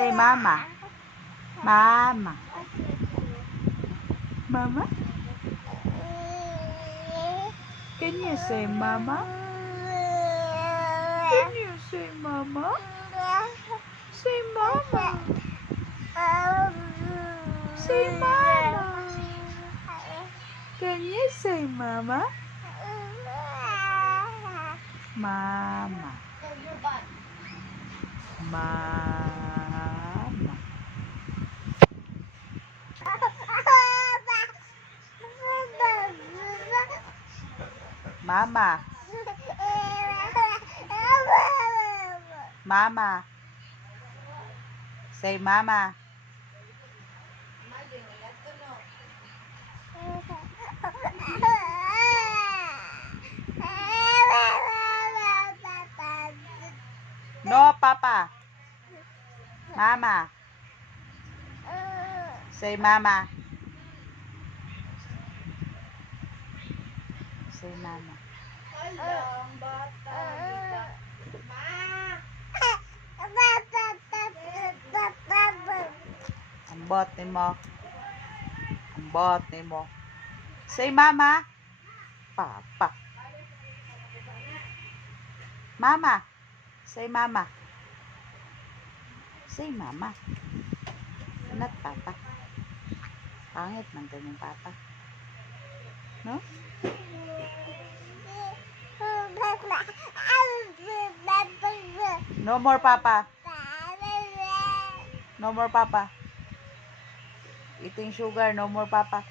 Say mama. Mama. Mama? Can you say mama? Can you say mama? Say mama. Say mama. Can you say mama? Mama. Mama. Mama. Mama. Say mama. No, Papa. Mama. Say mama. Say mama. Ang bote mo. Ang bote mo. Say mama. Papa. Mama. Say mama. Say mama. Not papa. Pangit man ganyan papa. No? No more papa. No more papa. Eating sugar, no more papa.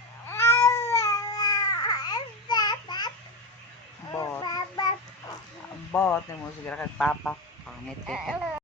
Bot. Bot mo siguro kay papa. Pangit kay